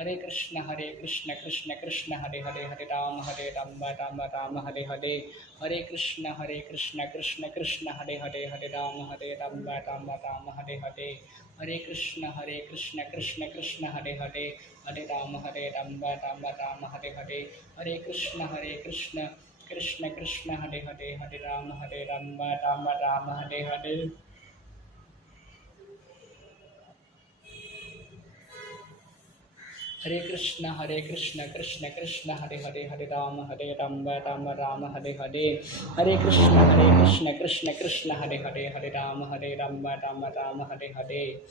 Hare Krishna Krishna Krishna Hare Hare Hare Ram Ram Ram Hare Hare Hare Krishna Krishna Krishna Hare Hare Hare Ram Ram Hare Hare Hare Krishna Krishna Krishna Hare Hare Hare Ram Ram Hare Hare Hare Krishna Krishna Krishna Hare Hare Hare Ram Ram Hare Hare Hare Krishna Krishna Krishna Hare Hare Hare Ram Ram Hare Hare Hare Krishna Krishna Hare Hare Hare Ram Ram Hare Hare Hare Krishna Krishna Krishna Hare Hare Hare Ram Ram Hare Hare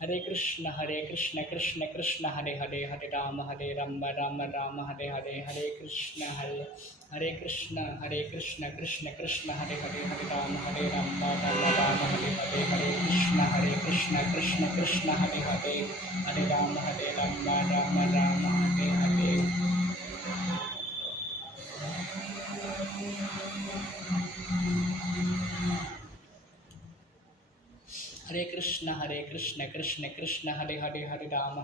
Hare Krishna Krishna Krishna Hare Hare Hare Ram Ram Hare Hare Hare Krishna Krishna Krishna Hare Hare Ram Ram Hare Hare Hare Krishna Krishna Krishna Hare Hare Hare Ram Ram Hare Hare Hare Krishna Krishna Krishna Hare Hare Hare Ram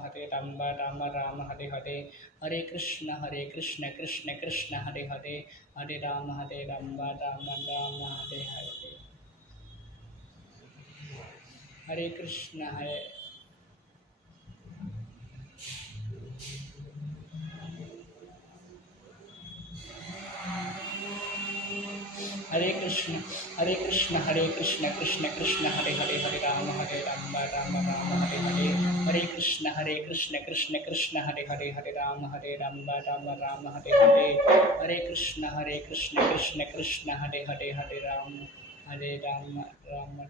Ram Hare Hare Hare Krishna Hare Krishna Krishna Krishna Hare Hare Hare Ram Ram Hare Hare Hare Krishna Krishna Krishna Hare Hare Hare Ram Ram Hare Hare Hare Krishna Krishna Krishna Hare Hare Ram Ram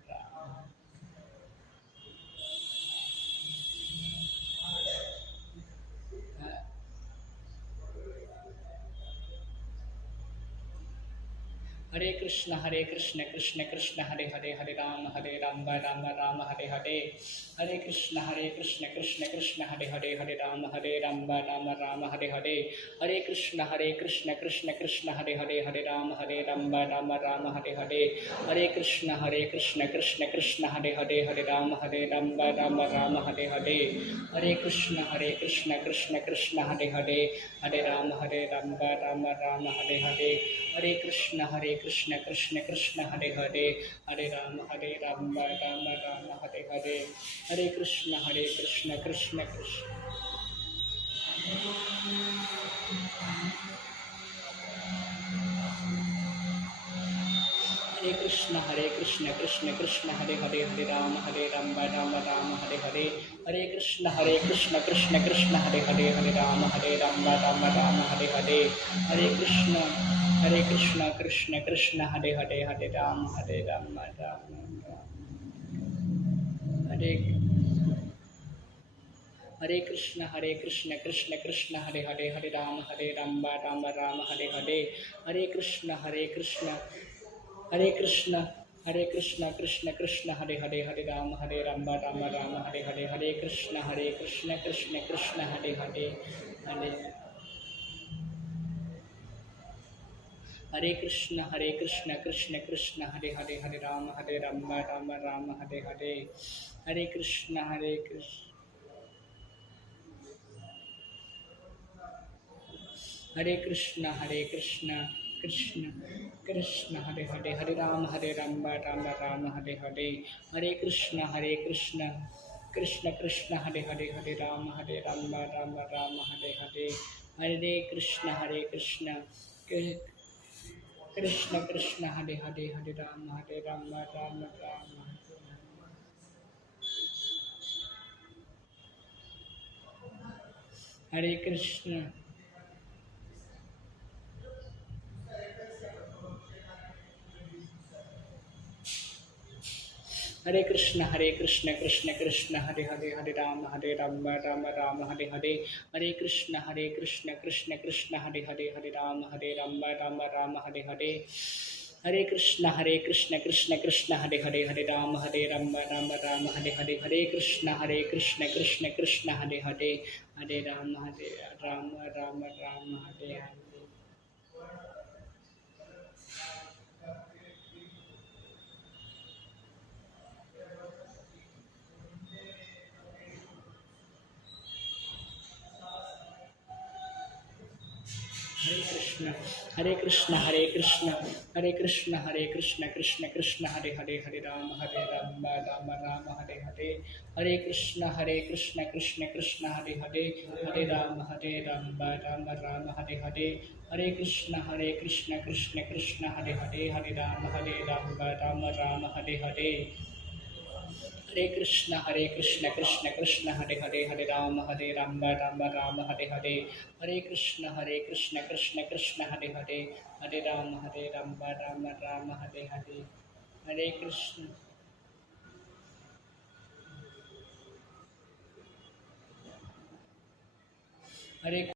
Hare Krishna Krishna Krishna Hare Hare Hare Ram Ram Hare Hare Hare Krishna Krishna Krishna Hare Hare Ram Ram Hare Hare Hare Krishna Krishna Krishna Hare Hare Ram Ram Hare Hare Hare Krishna Krishna Krishna Hare Ram Ram Hare Hare Hare Krishna Krishna Krishna Hare Ram Ram Hare Hare Hare Krishna Krishna Krishna Hare Ram Ram Hare Hare Hare Krishna Krishna Krishna Hare Krishna Krishna Krishna Hare Ram Ram Hare Hare Hare Krishna Krishna Krishna Hare Ram Ram Hare Hare Hare Krishna Krishna Krishna Hare Ram Ram Hare Hare Krishna Krishna Krishna Hare Ram Ram Hare Hare Hare Krishna Krishna Krishna Hare Ram Ram Hare Hare Hare Krishna Krishna Krishna Hare Hare Hare Krishna Krishna Krishna Hare Ram Ram Hare Hare Hare Krishna Hare Krishna Krishna Krishna Hare Ram Ram Hare Hare Hare Krishna Krishna Krishna Hare Ram Ram Hare Hare Hare Krishna Krishna Krishna Hare Ram Ram Hare Krishna Hare Krishna Krishna Krishna Hare Ram Ram Hare Hare Hare Krishna Krishna Krishna Hare Ram Ram Hare Hare Hare Krishna Krishna Krishna Hare Ram Ram Hare Hare Hare Krishna Krishna Krishna Hare Ram Ram Hare Hare Hare Krishna Hare Krishna Hare Krishna Hare Krishna Krishna Krishna Hare Hare Hare Ram Ram Ram Hare Hare Hare Krishna Krishna Krishna Hare Hare Hare Ram Ram Ram Hare Hare Hare Krishna Krishna Krishna Hare Hare Hare Ram Ram Ram Hare Hare Hare Krishna Krishna Krishna Hare Hare Hare Ram Ram Ram Hare Hare Hare Krishna Krishna Krishna Hare Hare Hare Ram Ram Ram Hare Hare Hare Krishna Hare